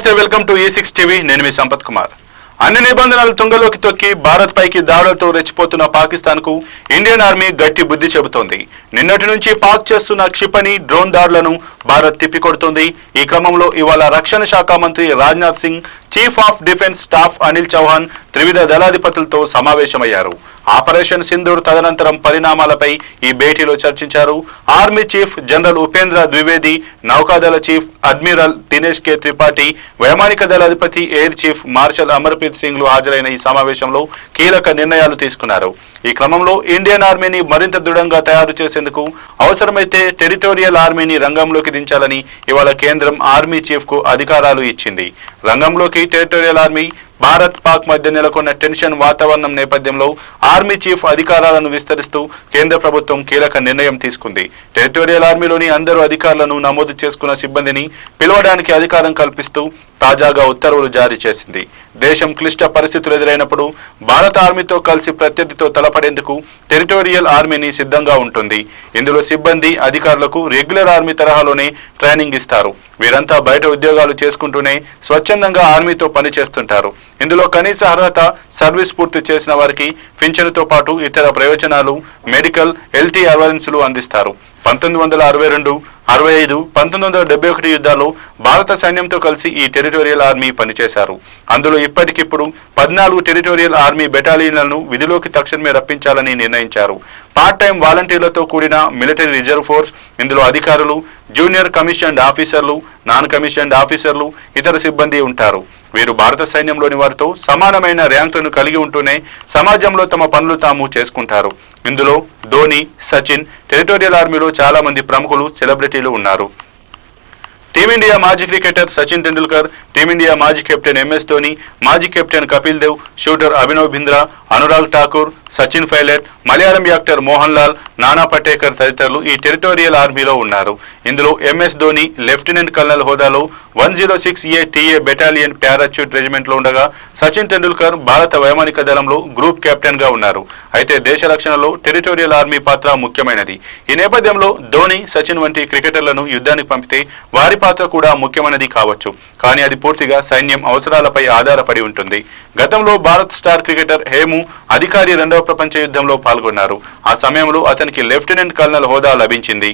నమస్తే, welcome to E6 TV. నేను మీ సంపత్ కుమార్. అన్ని నిబంధనలు తుంగలోకి తొక్కి భారత్ పైకి దాడులతో రెచ్చిపోతున్న పాకిస్తాన్ కు ఇండియన్ ఆర్మీ గట్టి బుద్ధి చెబుతోంది. నిన్నటి నుంచి పాక్ చేస్తున్న క్షిపణి డ్రోన్ దాడులను భారత్ తిప్పికొడుతోంది. ఈ క్రమంలో ఇవాళ రక్షణ శాఖ మంత్రి Rajnath Singh, chief of defence staff Anil Chauhan త్రివిధ దళాధిపతులతో సమావేశమయ్యారు. ఆపరేషన్ సింధూర్ తదనంతరం పరిణామాలపై ఈ భేటీలో చర్చించారు. Army chief general Upendra Dwivedi, నౌకాదళ chief admiral Dinesh K Tripathi, వైమానిక దళాధిపతి ఎయిర్ చీఫ్ మార్షల్ అమర్ప్రీత్ సింగ్లు హాజరైన ఈ సమావేశంలో కీలక నిర్ణయాలు తీసుకున్నారు. ఈ క్రమంలో ఇండియన్ ఆర్మీని మరింత దృఢంగా తయారు చేసేందుకు అవసరమైతే టెరిటోరియల్ ఆర్మీని రంగంలోకి దించాలని ఇవాళ కేంద్రం ఆర్మీ చీఫ్ కు అధికారాలు ఇచ్చింది. రంగంలోకి టెరిటోరియల్ ఆర్మీ భారత్ పాక్ మధ్య నెలకొన్న టెన్షన్ వాతావరణం నేపథ్యంలో ఆర్మీ చీఫ్ అధికారాలను విస్తరిస్తూ కేంద్ర ప్రభుత్వం కీలక నిర్ణయం తీసుకుంది. టెరిటోరియల్ ఆర్మీలోని అందరూ అధికారులను నమోదు చేసుకున్న సిబ్బందిని పిలవడానికి అధికారం కల్పిస్తూ తాజాగా ఉత్తర్వులు జారీ చేసింది. దేశం క్లిష్ట పరిస్థితులు ఎదురైనప్పుడు భారత ఆర్మీతో కలిసి ప్రత్యర్థితో తలపడేందుకు టెరిటోరియల్ ఆర్మీని సిద్ధంగా ఉంటుంది. ఇందులో సిబ్బంది, అధికారులకు రెగ్యులర్ ఆర్మీ తరహాలోనే ట్రైనింగ్ ఇస్తారు. వీరంతా బయట ఉద్యోగాలు చేసుకుంటూనే స్వచ్ఛందంగా ఆర్మీతో పనిచేస్తుంటారు. ఇందులో కనీస అర్హత, సర్వీస్ పూర్తి చేసిన వారికి పింఛనుతో పాటు ఇతర ప్రయోజనాలు, మెడికల్, ఎల్టీ అలవెన్సులు అందిస్తారు. 1962, 65, 1971 యుద్ధాల్లో భారత సైన్యంతో కలిసి ఈ టెరిటోరియల్ ఆర్మీ పనిచేశారు. అందులో ఇప్పటికిప్పుడు 14 టెరిటోరియల్ ఆర్మీ బెటాలియన్లను విధిలోకి తక్షణమే రప్పించాలని నిర్ణయించారు. పార్ట్ టైం వాలంటీర్లతో కూడిన మిలిటరీ రిజర్వ్ ఫోర్స్, ఇందులో అధికారులు, జూనియర్ కమిషన్డ్ ఆఫీసర్లు, నాన్ కమిషన్డ్ ఆఫీసర్లు, ఇతర సిబ్బంది ఉంటారు. వీరు భారత సైన్యంలోని వారితో సమానమైన ర్యాంకులను కలిగి ఉంటూనే సమాజంలో తమ పనులు తాము చేసుకుంటారు. ఇందులో ధోని, సచిన్, టెరిటోరియల్ ఆర్మీలో చాలా మంది ప్రముఖులు, సెలబ్రిటీలు ఉన్నారు. టీమిండియా మాజీ క్రికెటర్ సచిన్ టెండూల్కర్, టీమిండియా మాజీ కెప్టెన్ MS ధోని, మాజీ captain Kapil Dev, shooter Abhinav Bindra, Anurag Thakur, Sachin Pilot, Malayalam actor Mohan Lal, Nana Patekar తదితరులు ఈ టెరిటోరియల్ ఆర్మీలో ఉన్నారు. ఇందులో MS ధోని లెఫ్టినెంట్ కల్నల్ హోదాలో 106A TA బెటాలియన్ పారాచ్యూట్ రెజిమెంట్లో ఉండగా, సచిన్ టెండూల్కర్ భారత వైమానిక దళంలో గ్రూప్ కెప్టెన్ గా ఉన్నారు. అయితే దేశ రక్షణలో టెరిటోరియల్ ఆర్మీ పాత్ర ముఖ్యమైనది. ఈ నేపథ్యంలో ధోని, సచిన్ వంటి క్రికెటర్లను యుద్ధానికి పంపితే వారి పాత్ర కూడా ముఖ్యమైనది కావచ్చు. కానీ అది పూర్తిగా సైన్యం అవసరాలపై ఆధారపడి ఉంటుంది. గతంలో భారత్ స్టార్ క్రికెటర్ హేము అధికారి 2వ ప్రపంచ యుద్ధంలో పాల్గొన్నారు. ఆ సమయంలో అతనికి లెఫ్టినెంట్ కల్నల్ హోదా లభించింది.